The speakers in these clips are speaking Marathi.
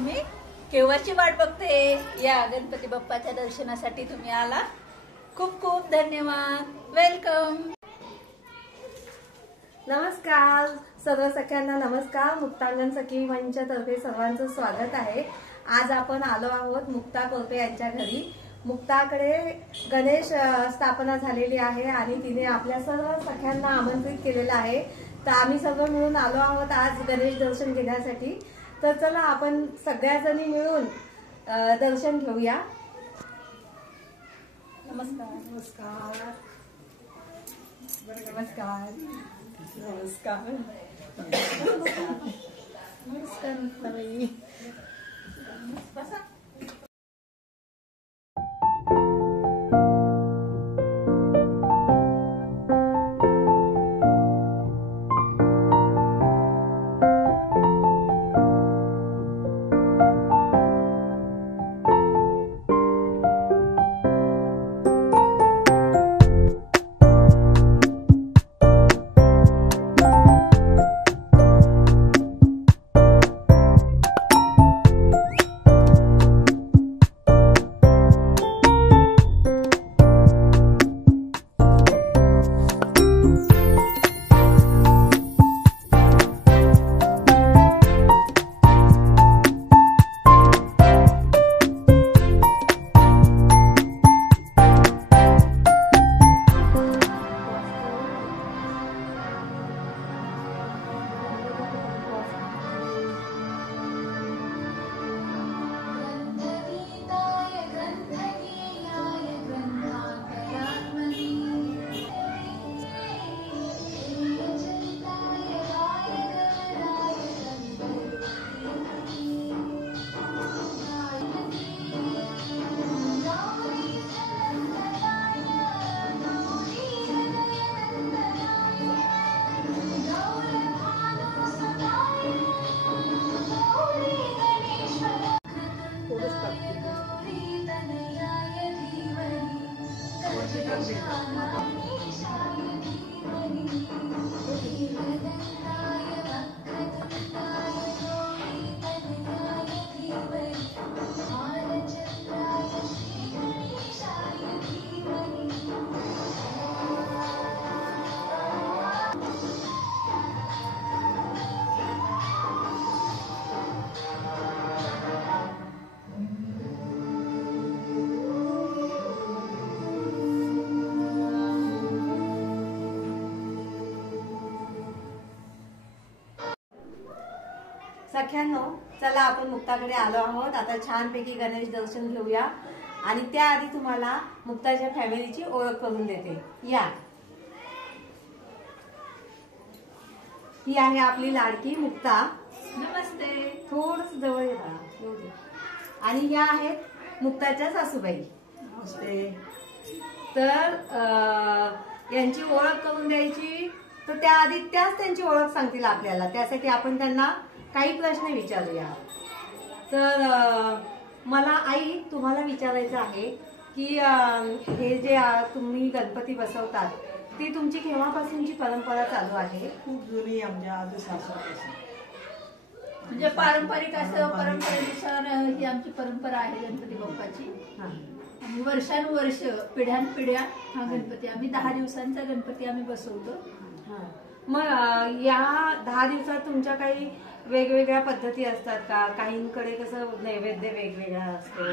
मी केव्हाची वाट बघते या गणपती बाप्पाच्या दर्शनासाठी तुम्ही आला। खूप खूप धन्यवाद। वेलकम। नमस्कार सर्व सख्यांना, नमस्कार। मुक्तांगण सखी मंचतर्फे सर्वांचं स्वागत आहे। आज आपण आलो आहोत मुक्ता कोरपे यांच्या घरी। मुक्ताकडे गणेश स्थापना झालेली आहे आणि तिने आपल्या सर्व सख्यांना आमंत्रित केलेलं आहे। तर आम्ही सर्व मिळून आलो आहोत आज गणेश दर्शन घेण्यासाठी। तर चला आपण सगळ्याजणी मिळून दर्शन घेऊया। नमस्कार नमस्कार नमस्कार नमस्कार नमस्कार नमस्कार। सख्यांनो, चला आपण मुक्ताकडे आलो आहोत। आता छानपैकी गणेश दर्शन घेऊया आणि त्याआधी तुम्हाला मुक्ताच्या फॅमिलीची ओळख करून देते। या, ही आहे आपली लाडकी मुक्ता। नमस्ते। थोडस जवळ येऊ दे। आणि या आहेत मुक्ताच्या सासूबाई। नमस्ते। तर यांची ओळख करून द्यायची, तर त्याआधी त्याच त्यांची ओळख सांगतील आपल्याला। त्यासाठी आपण त्यांना काही प्रश्न विचारूया। तर मला आई तुम्हाला विचारायचं आहे की हे जे तुम्ही गणपती बसवतात ती तुमची केव्हापासूनची परंपरा चालू आहे? खूप जुनी, आमच्या आजोबापासून। म्हणजे पारंपरिक असं परंपरेनुसार ही आमची परंपरा आहे गणपती बाप्पाची। आणि वर्षानुवर्ष पिढ्यानपिढ्या हा गणपती आम्ही 10 दिवसांचा गणपती आम्ही बसवतो। मग या 10 दिवसात तुमच्या काही वेगवेगळ्या पद्धती असतात का? काहींकडे कसं नैवेद्य वेगवेगळा असतो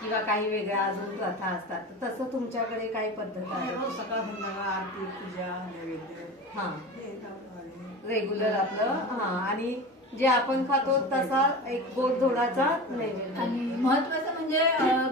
किंवा काही वेगळ्या अजून प्रथा असतात, तसं तुमच्याकडे काही पद्धत आहे? सकाळ संध्याकाळ आरती, पूजा, नैवेद्य, रेग्युलर आपलं। आणि जे आपण खातो तसा एक गोडधोडाचा नैवेद्य। आणि महत्वाचं म्हणजे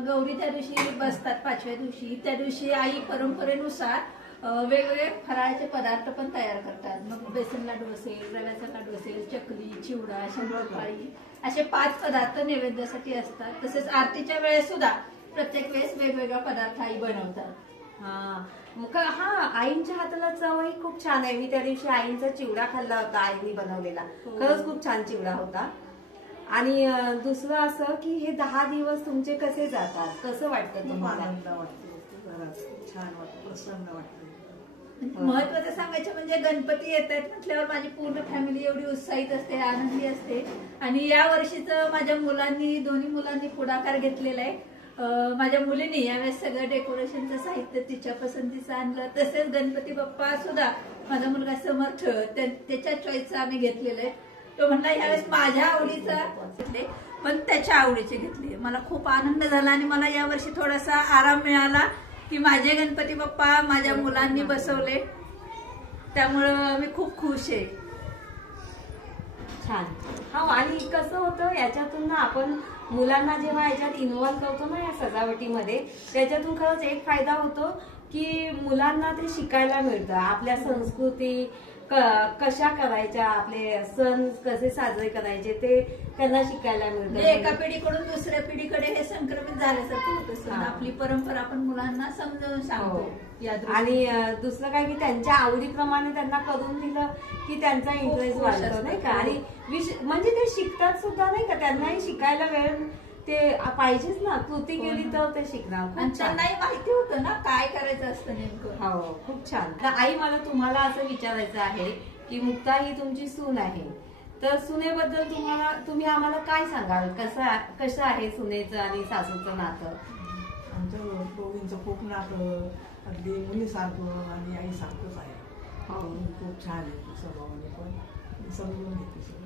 गौरी त्या दिवशी बसतात 5व्या दिवशी। त्या दिवशी आई परंपरेनुसार वेगवेगळे फराळाचे पदार्थ पण तयार करतात। मग बेसन लाडू असेल, रव्याचा लाडू असेल, चकली, चिवडा, शंकरपाळी असे 5 पदार्थ नैवेद्यासाठी असतात। तसेच आरतीच्या वेळेस सुद्धा प्रत्येक वेळेस वेगवेगळा पदार्थ आई बनवतात। आईंच्या हाताला चवही खूप छान आहे। मी त्या दिवशी आईंचा चिवडा खाल्ला होता, आईने बनवलेला। खरंच खूप छान चिवडा होता। आणि दुसरं असं की हे 10 दिवस तुमचे कसे जातात, कसं वाटतं तुम्हाला? आनंद वाटतो, छान वाटतं, प्रसन्न वाटतं। महत्वाचं सांगायचं म्हणजे गणपती येत आहेत म्हटल्यावर माझी पूर्ण फॅमिली एवढी उत्साहित असते, आनंदी असते. आणि या वर्षीचं माझ्या मुलांनी, दोन्ही मुलांनी पुढाकार घेतलेला आहे. माझ्या मुलीने यावेळेस सगळं डेकोरेशनचं साहित्य तिच्या पसंतीचं आणलं. तसेच गणपती बाप्पा सुद्धा माझा मुलगा समर्थ त्याच्या चॉईसचं आम्ही घेतलेलं आहे. तो म्हणला यावेळेस माझ्या आवडीचा घेतले, पण त्याच्या आवडीचे घेतले. मला खूप आनंद झाला आणि मला यावर्षी थोडासा आराम मिळाला की माझे गणपती बाप्पा माझ्या मुलांनी बसवले, त्यामुळं मी खूप खुश आहे. छान. हा, आणि कसं होतं याच्यातून ना आपण मुलांना जेव्हा याच्यात इन्व्हॉल्व करतो ना या सजावटीमध्ये, त्याच्यातून खरंच एक फायदा होतो की मुलांना ते शिकायला मिळतं. आपल्या संस्कृती कशा करायच्या, आपले सण कसे साजरे करायचे ते त्यांना शिकायला म्हणजे एका मिळतं. पिढीकडून दुसऱ्या पिढीकडे हे संक्रमित झाल्यासारखं होतं सण. आपली परंपरा आपण मुलांना समजावून सांगतो या दृष्टीने. आणि दुसरं काय की त्यांच्या आवडीप्रमाणे त्यांना करून दिलं की त्यांचा इंटरेस्ट खुश वाढतो असतात. नाही का. आणि म्हणजे ते शिकतात सुद्धा नाही का, त्यांनाही शिकायला वेळ ते पाहिजेच ना, कृती केली तर ते शिकणार. आणि खूप छान. त्यांनाही माहिती होतं ना काय करायचं असतं नेमकं. हो, खूप छान. तर आई, मला तुम्हाला असं विचारायचं आहे की मुक्ता ही तुमची सून आहे, तर सुनेबद्दल तुम्ही आम्हाला काय सांगाल? कसं आहे सुनेचं आणि सासूचं नातं? आमचं दोघींचं खूप नातं अगदी मुलीसारखं आणि आईसारखंच आहे. हो. खूप छान आहे स्वभावाने, पण समजून घेते सगळं.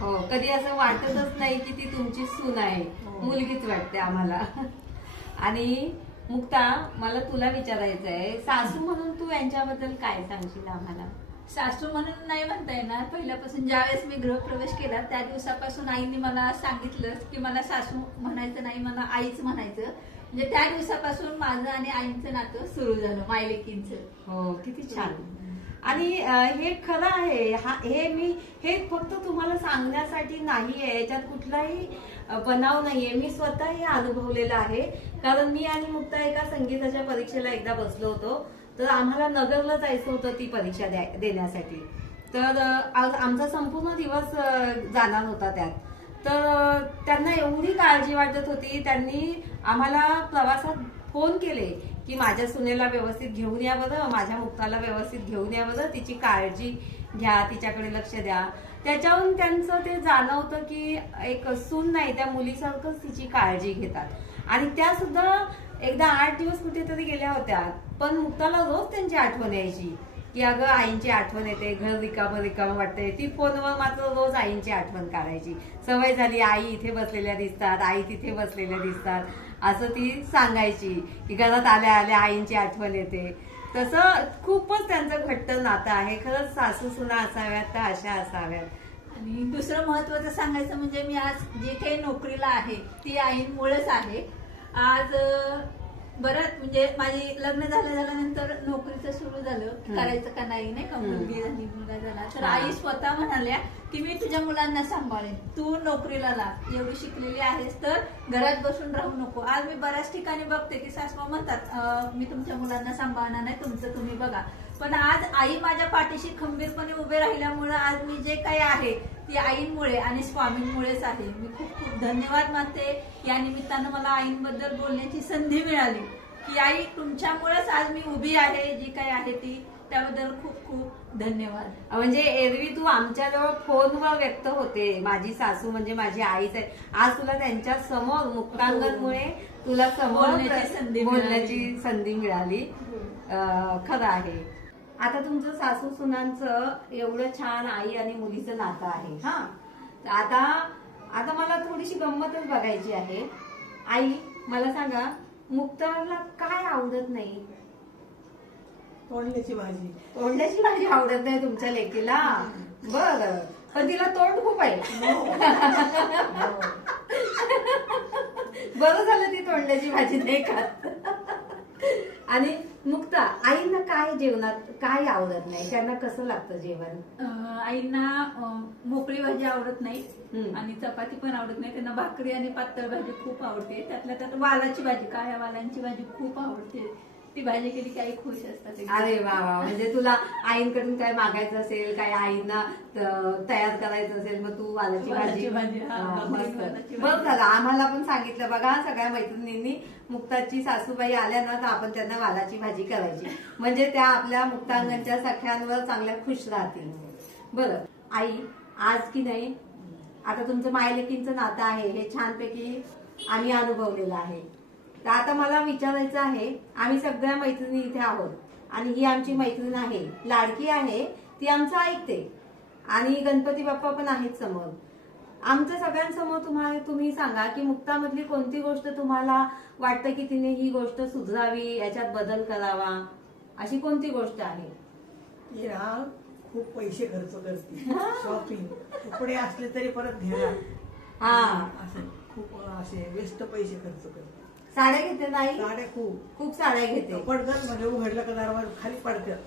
हो, कधी असं वाटतच नाही की ती तुमची सून आहे, हो. मुलगीच वाटते आम्हाला. आणि मुक्ता, मला तुला विचारायचं आहे, सासू म्हणून तू यांच्याबद्दल काय सांगशील आम्हाला? सासू म्हणून नाही म्हणता येणार. पहिल्यापासून ज्यावेळेस मी गृहप्रवेश केला त्या दिवसापासून आईने मला सांगितलं की मला सासू म्हणायचं नाही, मला आईच म्हणायचं. म्हणजे त्या दिवसापासून माझं आणि आईचं नातं सुरू झालं, मायलेकींचं. हो, किती छान. आणि हे खरं आहे. हे फक्त तुम्हाला सांगण्यासाठी नाहीये, याच्यात कुठलाही बनाव नाहीये. मी स्वतः हे अनुभवलेलं आहे. कारण मी आणि मुक्ता एका संगीताच्या परीक्षेला एकदा बसलो होतो, तर आम्हाला नगरला जायचं होतं ती परीक्षा देण्यासाठी. तर आमचा संपूर्ण दिवस जाणार होता त्यात. तर त्यांना एवढी काळजी वाटत होती, त्यांनी आम्हाला प्रवासात फोन केले की माझ्या सुनेला व्यवस्थित घेऊन या बरं, माझ्या मुक्ताला व्यवस्थित घेऊन या बरं, तिची काळजी घ्या, तिच्याकडे लक्ष द्या. त्याच्याहून त्यांचं ते जाणवतं की एक सून नाही, त्या मुलीसारखंच तिची काळजी घेतात. आणि त्या सुद्धा एकदा 8 दिवस कुठेतरी गेल्या होत्या, पण मुक्ताला रोज त्यांची आठवण यायची की अगं आईंची आठवण येते, घर रिकामं रिकामं वाटतंय. ती फोनवर मात्र रोज आईंची आठवण काढायची. सवय झाली, आई इथे बसलेल्या दिसतात, आई तिथे बसलेल्या दिसतात, असं ती सांगायची की घरात आल्या आल्या आईंची आठवण येते. तसं खूपच त्यांचं घट्ट नातं आहे. खरंच सासू सुना असाव्यात तर अशा असाव्यात. आणि दुसरं महत्वाचं सांगायचं म्हणजे मी आज जे काही नोकरीला आहे ती आईमुळेच आहे. आज बरंच म्हणजे माझी लग्न झाल्यानंतर नोकरीचं सुरू झालं, करायचं का नाही का, मुलगी झाली, मुलगा झाला, तर आई स्वतः म्हणाल्या की मी तुझ्या मुलांना सांभाळेन, तू नोकरीला लाग, एवढी शिकलेली आहेस तर घरात बसून राहू नको. आज मी बऱ्याच ठिकाणी बघते की सासू म्हणतात मी तुमच्या मुलांना सांभाळणार नाही, तुमचं तुम्ही बघा. पण आज आई माझ्या पाठीशी खंबीरपणे उभे राहिल्यामुळे आज मी जे काही आहे ती आईंमुळे आणि स्वामींमुळेच आहे. मी खूप खूप धन्यवाद मानते. या निमित्तानं मला आईंबद्दल बोलण्याची संधी मिळाली की आई तुमच्यामुळेच आज मी उभी आहे, जी काही आहे ती, त्याबद्दल खूप खूप धन्यवाद. म्हणजे एरवी तू आमच्याजवळ फोनवर व्यक्त होते, माझी सासू म्हणजे माझी आईच आहे. आज तुला त्यांच्या समोर मुक्तांगणमुळे तुला समोर बोलण्याची संधी मिळाली. खरं आहे. आता तुमचं सासू सुनांचं एवढं छान आई आणि मुलीचं नातं आहे. हा, आता मला थोडीशी गंमतच बघायची आहे. आई, मला सांगा, मुक्ताला काय आवडत नाही? तोंडल्याची भाजी. तोंडल्याची भाजी आवडत नाही तुमच्या लेकीला? बरं, पण तिला तोंड खूप आहे. बरं झालं ती तोंडल्याची भाजी नाही खात. आणि मुक्ता, आईंना काय जेवणात काय आवडत नाही? त्यांना कसं लागतं जेवण? आईंना मोकळी भाजी आवडत नाही आणि चपाती पण आवडत नाही. त्यांना भाकरी आणि पातळ भाजी खूप आवडते. त्यातल्या त्यात वालाची भाजी, काळ्या वालांची भाजी खूप आवडते. ती भाजी केली की आई खुश असतात. अरे वा वा, म्हणजे तुला आईंकडून काय मागायचं असेल, काय आईंना तयार करायचं असेल, मग तू वालाची भाजी. भाजी, हा, हा, भाकरी, मस्त. वालाची भाजी. बरं झालं, आम्हाला पण सांगितलं बघा सगळ्या मैत्रिणींनी. मुक्ताची सासूबाई आल्या ना तर आपण त्यांना वालाची भाजी करायची, म्हणजे त्या आपल्या मुक्तांगणच्या सख्यांवर चांगल्या खुश राहतील. बरं आई, आज की नाही आता तुमचं मायलेकींचं नातं आहे हे छानपैकी आम्ही अनुभवलेलं आहे. तर आता मला विचारायचं आहे, आम्ही सगळ्या मैत्रिणी इथे आहोत आणि ही आमची मैत्रीण आहे, लाडकी आहे, ती आमचं ऐकते आणि गणपती बाप्पा पण आहेत समोर. आमच्या सगळ्यांसमोर तुम्ही सांगा की मुक्तामधली कोणती गोष्ट तुम्हाला वाटतं की तिने ही गोष्ट सुधारावी, याच्यात बदल करावा, अशी कोणती गोष्ट आहे? ती ना खूप पैसे खर्च करते. शॉपिंग कपडे असले तरी परत घेणार. हा, असं खूप असे वेस्ट पैसे खर्च करते. साड्या घेते नाही? साड्या खूप साड्या घेते. पडगत म्हणजे उघडलं का दरवाज खाली पडतात.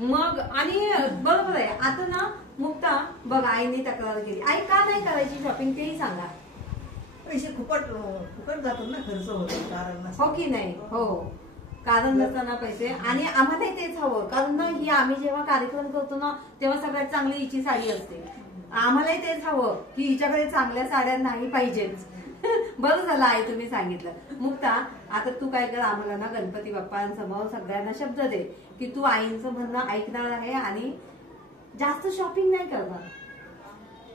मग आणि बरोबर आहे. आता ना मुक्ता बघ, आईने तक्रार केली, आई का नाही करायची शॉपिंग तेही सांगा. पैसे फुकट जातात ना, खर्च होतो कारण नसतं. हो की नाही? हो, कारण नसताना पैसे. आणि आम्हालाही तेच हवं, कारण ना ही आम्ही जेव्हा कार्यक्रम करतो ना तेव्हा सगळ्यात चांगली हिची साडी असते. आम्हालाही तेच हवं की हिच्याकडे चांगल्या साड्या नाही पाहिजेच. बरं झालं आई तुम्ही सांगितलं. मुक्ता, आता तू काय कर, आम्हाला ना गणपती बाप्पांसमोर सगळ्यांना शब्द दे की तू आईंचं म्हणणं ऐकणार आहे आणि जास्त शॉपिंग नाही करणार.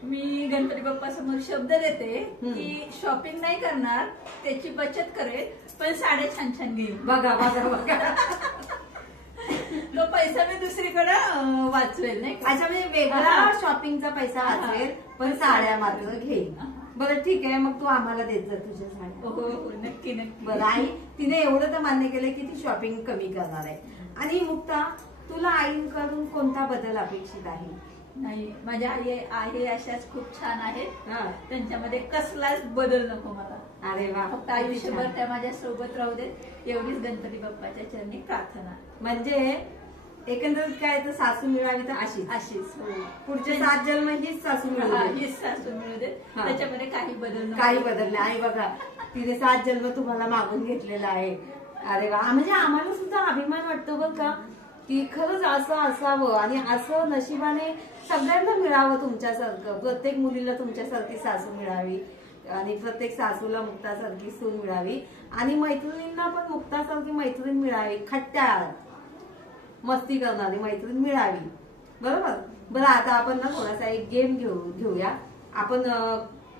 मी गणपती बाप्पा समोर शब्द देते की शॉपिंग नाही करणार, त्याची बचत करेल, पण साड्या छान छान घेईल. बघा बघा बघा, तो पैसा मी दुसरीकडे वाचवेल नाही का? अच्छा, म्हणजे वेगळा शॉपिंगचा पैसा वाचवेल पण साड्या मात्र घेईल. बरं ठीक आहे, मग तू आम्हाला देत जा तुझ्या साड्या. हो हो, नक्की नक्की. बरं आई, तिने एवढं तर मान्य केलं की ती शॉपिंग कमी करणार आहे. आणि मुक्ता, तुला आईंकडून कोणता बदल अपेक्षित आहे? नाही, माझ्या आई आहे अशाच खूप छान आहेत, हा. त्यांच्यामध्ये कसलाच बदल नको मला. अरे वा, फक्त आयुष्यभर त्या माझ्या सोबत राहू देत, एवढीच गणपती बाप्पाच्या चरणी प्रार्थना. म्हणजे एकंदरीत काय तर सासू मिळावी तर अशीच अशीच. हो. पुढचे 7 जन्म हीच सासू हा, मिळावी. हीच सासू मिळू देत, हा. त्याच्यामध्ये काही बदल नको. काही बदल नाही. आई बघा, तिने 7 जन्म तुम्हाला मागून घेतलेला आहे. अरे वा, म्हणजे आम्हाला सुद्धा अभिमान वाटतो बघ का, की खरंच असं असावं आणि असं नशिबाने सगळ्यांना मिळावं तुमच्यासारखं. प्रत्येक मुलीला तुमच्यासारखी सासू मिळावी आणि प्रत्येक सासूला मुक्तासारखी सून मिळावी आणि मैत्रिणींना पण मुक्तासारखी मैत्रीण मिळावी, खट्ट्याळ मस्ती करणारी मैत्रीण मिळावी. बरोबर. बरं, आता आपण ना थोडासा एक गेम घेऊया. आपण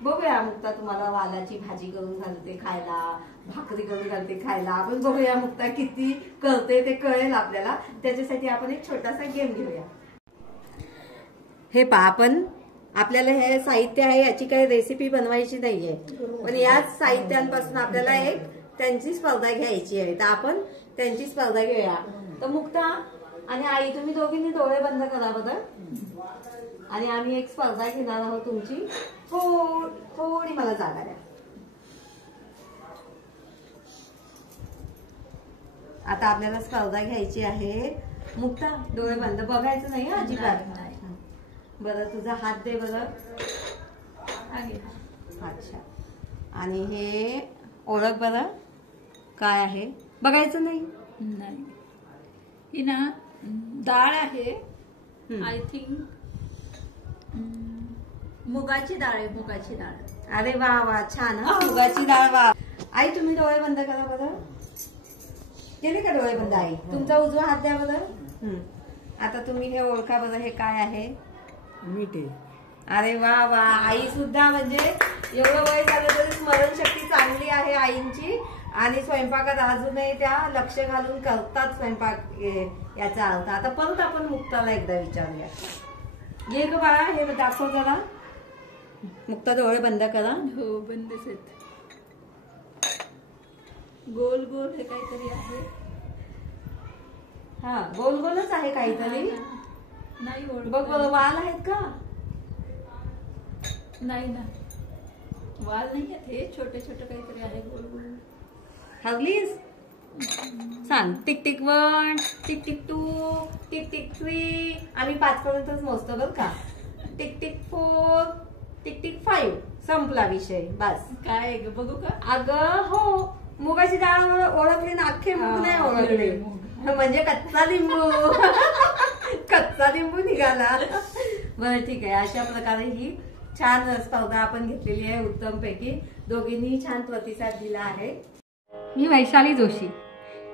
बघूया, मुक्ता तुम्हाला वालाची भाजी करून घालते खायला, भाकरी करून घालते खायला. आपण बघूया मुक्ता किती करते, ते कळेल आपल्याला. त्याच्यासाठी आपण एक छोटासा गेम घेऊया. हे पहा, आपण आपल्याला हे साहित्य आहे, याची काही रेसिपी बनवायची नाहीये, पण याच साहित्यांपासून आपल्याला एक त्यांची स्पर्धा घ्यायची आहे. तर आपण त्यांची स्पर्धा घेऊया. तर मुक्ता आणि आई, तुम्ही दोघींनी डोळे बंद करा बरं. आणि आम्ही एक स्पर्धा घेणार आहोत तुमची. थोडी मला जागा द्या. आता आपल्याला स्पर्धा घ्यायची आहे. मुक्ता, डोळे बंद, बघायचं नाही अजिबात. बरं, तुझा हात दे बरं. अच्छा, आणि हे ओळख बरं काय आहे, बघायचं नाही. नाही, ही ना डाळ आहे, आय थिंक मुगाची डाळ आहे, मुगाची डाळ. अरे वा वा, छान. मुगाची डाळ. वा आई, तुम्ही डोळे बंद करा बरं. केले का डोळे बंद आई? तुमचा उजवा हात द्या बरं. आता तुम्ही हे ओळखा बरं, हे काय आहे? मीठ आहे. अरे वा वा, आई सुद्धा म्हणजे एवढं वय झालं तरी स्मरणशक्ती चांगली आहे आईंची आणि स्वयंपाकात अजूनही त्या लक्ष घालून करतात स्वयंपाक, याचा अर्थ. आता परत आपण मुक्ताला एकदा विचारूया. ये ग बाळा, हे दाखव जरा. मुक्ता, डोळे बंद करा. हो, बंदच आहेत. गोल गोल हे काहीतरी आहे. हा, गोल गोलच आहे काहीतरी. नाही ओळख. बघ बरं, वाल आहेत का? नाही ना, वाल नाही आहेत, हे छोटे छोटे काहीतरी आहे गोल गोल. हरलीस? सांग. Tick tick 1, tick tick 2, tick tick 3. आम्ही 5 पर्यंतच मोजतो बरं का. Tick tick 4, tick tick 5. संपला विषय, बस. काय आहे ग, बघू का? अगं हो, मुगाची डाळ ओळखली ना, अख्खे मूग नाही ओळखले. म्हणजे कच्चा लिंबू कच्चा लिंबू निघाला. बरं ठीक आहे. अशा प्रकारे ही छान स्पर्धा आपण घेतलेली आहे. उत्तम पैकी दोघींनी छान प्रतिसाद दिला आहे. मी वैशाली जोशी,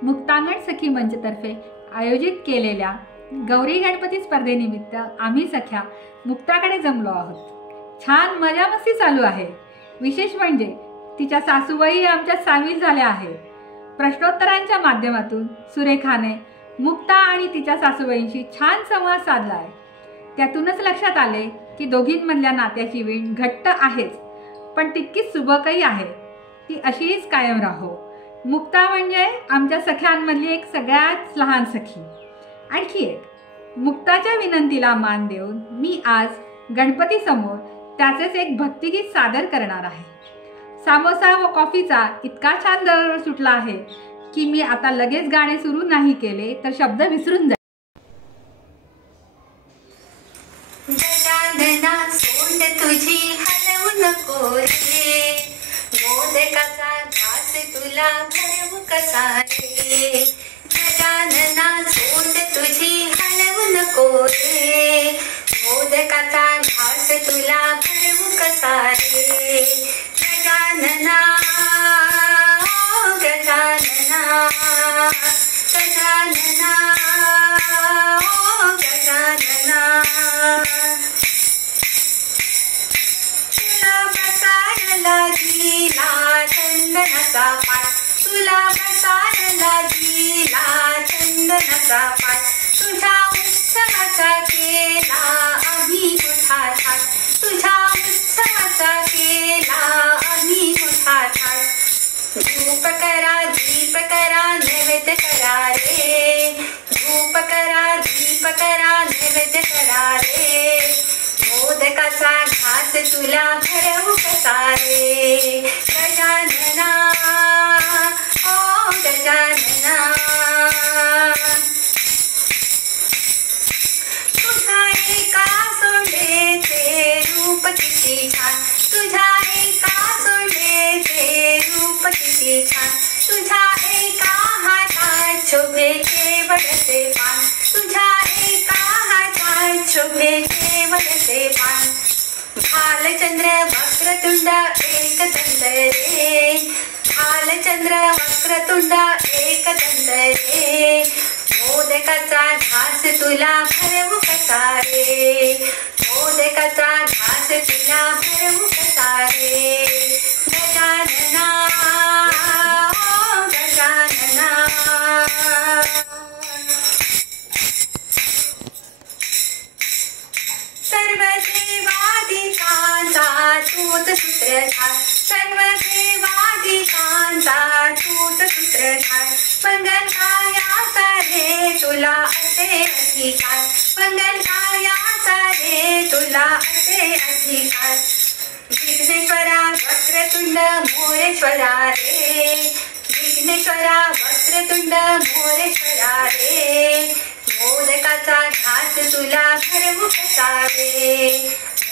मुक्तांगण सखी मंचतर्फे आयोजित केलेल्या गौरी गणपती स्पर्धेनिमित्त आम्ही सख्या मुक्ताकडे जमलो आहोत. छान मजा मस्ती चालू आहे. विशेष म्हणजे तिच्या सासूबाई आमच्यात सामील झाल्या आहेत. प्रश्नोत्तरांच्या माध्यमातून सुरेखाने मुक्ता आणि तिच्या सासूबाईंशी छान संवाद साधला आहे. त्यातूनच लक्षात आले की दोघींमधल्या नात्याची वीण घट्ट आहेच, पण तितकीच सुबकही आहे. ती अशीच कायम राहो. मुक्ता म्हणजे आमच्या सख्यांमधली एक सगळ्यात लहान सखी. आणखी एक, मुक्ताच्या विनंतीला मान देऊन मी आज गणपती समोर त्याचेच एक भक्तिगीत सादर करणार आहे. सामोसा व कॉफीचा इतका छान दर सुटला आहे की मी आता लगेच गाणे सुरू नाही केले तर शब्द विसरून जाईल. गजानना सोंड तुझी हलवू नको रे, मोदकाचा घास तुला भरवू कसा रे. गजानना सोंड तुझी हलवू नको रे, मोदकाचा घास तुला भरवू कसा रे. गजानना गजानना गजानना गजानना, तुला बसायला दिला चंदनाचा पाट, तुला बसायला दिला चंदनाचा पाट. तुझ्या उत्सवाचा केला आम्ही मोठा थाट, तुझ्या उत्सवाचा केला आम्ही मोठा थाट. धूप करा दीप करा नैवेद्य करा रे, धूप करा दीप करा नैवेद्य करा रे. मोदकाचा घास तुला भरवू कसा रे. गजानना ओ गजानना, तुझ्या एका सोंडेचे रूप किती छान, तुझ्या एका सोंडेचे रूप किती छान. तुझ्या एका हातात शोभे केवळते पान, तुझ्या एका हातात शोभे केवळते पान. भालचंद्र वक्रतुंड एकदंत रे, भालचंद्र वक्रतुंड एकदंत रे. मोदकाचा घास तुला भरवू कसा रे, मोदकाचा घास तुला भरवू कसा रे. गजानना गजानना, सर्व देवादिकांचा तूच सूत्रधार, सर्व देवादिकांचा तूच सूत्रधार. मंगल कायाचा रे तुला असे अधिकार, मंगल कायाचा रे तुला असे अधिकार. विघ्नेश्वरा वक्रतुंड मोरेश्वरा रे, विघ्नेश्वरा वक्रतुंड मोरेश्वरा रे. मोदकाचा घास तुला भरवू कसा रे,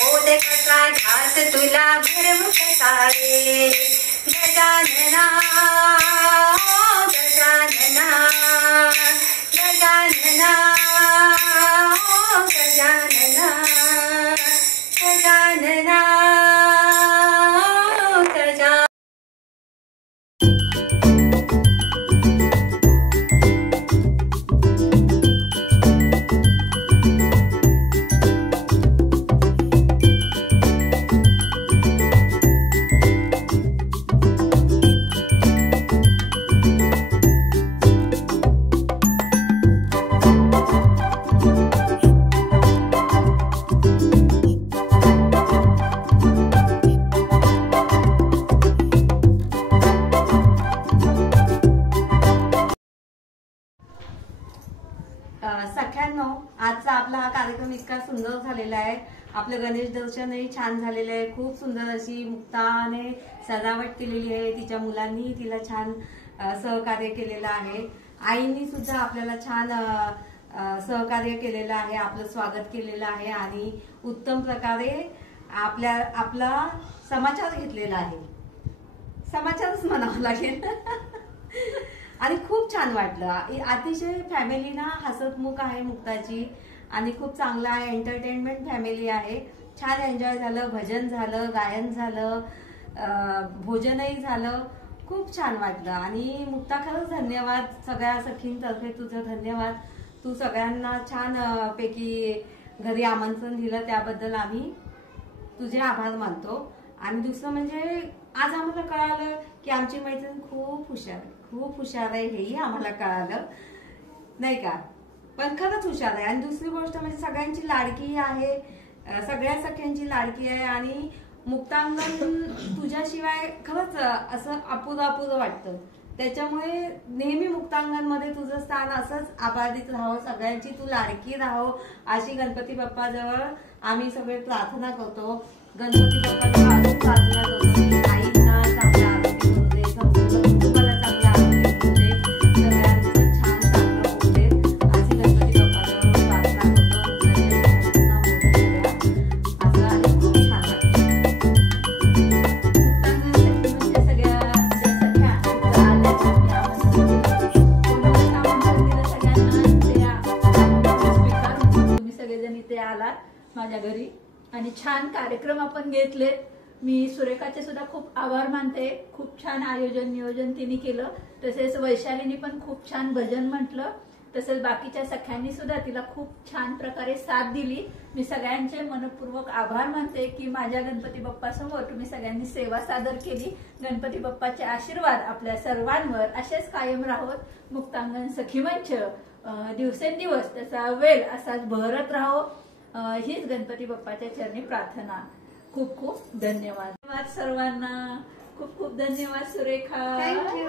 मोदकाचा घास तुला भरवू कसा रे. गजानना गजानना गजानना गजानना गजानना गजानना. सख्यांनो, आजचा आपला हा कार्यक्रम इतका सुंदर झालेला आहे. आपलं गणेश दर्शनही छान झालेलं आहे. खूप सुंदर अशी मुक्ताने सजावट केलेली आहे. तिच्या मुलांनी तिला छान सहकार्य केलेलं आहे. आईंनी सुद्धा आपल्याला छान सहकार्य केलेलं आहे, आपलं स्वागत केलेलं आहे आणि उत्तम प्रकारे आपला समाचार घेतलेला आहे. समाचारच म्हणावं लागेल. आणि खूप छान वाटलं. अतिशय फॅमिली ना हसतमुख आहे मुक्ताची आणि खूप चांगलं आहे. एंटरटेनमेंट फॅमिली आहे. छान एन्जॉय झालं, भजन झालं, गायन झालं, भोजनही झालं. खूप छान वाटलं. आणि मुक्ता खरंच धन्यवाद सगळ्या सखींतर्फे तुझं धन्यवाद. तू सगळ्यांना छान पैकी घरी आमंत्रण दिलं त्याबद्दल आम्ही तुझे आभार मानतो. आणि दुसरं म्हणजे आज आम्हाला कळालं की आमची मैत्रीण खूप हुशार आहे, खूप हुशार आहे, हेही आम्हाला कळालं नाही का. पण खरंच हुशार आहे. आणि दुसरी गोष्ट म्हणजे सगळ्यांची लाडकी आहे, सगळ्या सख्यांची लाडकी आहे. आणि मुक्तांगण तुझ्याशिवाय खरंच असं अपुरं अपुरं वाटतं. त्याच्यामुळे नेहमी मुक्तांगणमध्ये तुझं स्थान असंच अबाधित राहावं, सगळ्यांची तू लाडकी राहावं अशी गणपती बाप्पाजवळ आम्ही सगळे प्रार्थना करतो. गणपती बाप्पाजवळ अजून प्रार्थना करतो की आईंना चांगला आरोग्य होऊ दे, संपूर्ण कुटुंबाला चांगला आरोग्य होऊ दे, सगळ्यांचं छान चांगलं होऊ दे अशी गणपती बाप्पाजवळ प्रार्थना करतो. असं आणि खूप छान वाटतं. तुम्ही सगळेजण इथे आलात माझ्या घरी आणि छान कार्यक्रम आपण घेतले. मी सुरेखाचे सुद्धा खूप आभार मानते. खूप छान आयोजन नियोजन तिने केलं. तसेच वैशालीने पण खूप छान भजन म्हटलं. तसेच बाकीच्या सख्यांनी सुद्धा तिला खूप छान प्रकारे साथ दिली. मी सगळ्यांचे मनपूर्वक आभार मानते की माझ्या गणपती बाप्पासमोर तुम्ही सगळ्यांनी सेवा सादर केली. गणपती बाप्पाचे आशीर्वाद आपल्या सर्वांवर असेच कायम राहोत. मुक्तांगण सखी मंच दिवसेंदिवस त्याचा वेल असाच बहरत राहो हीच गणपती बाप्पाच्या चरणी प्रार्थना. खूप खूप धन्यवाद सर्वांना. खूप खूप धन्यवाद सुरेखा. थँक्यू.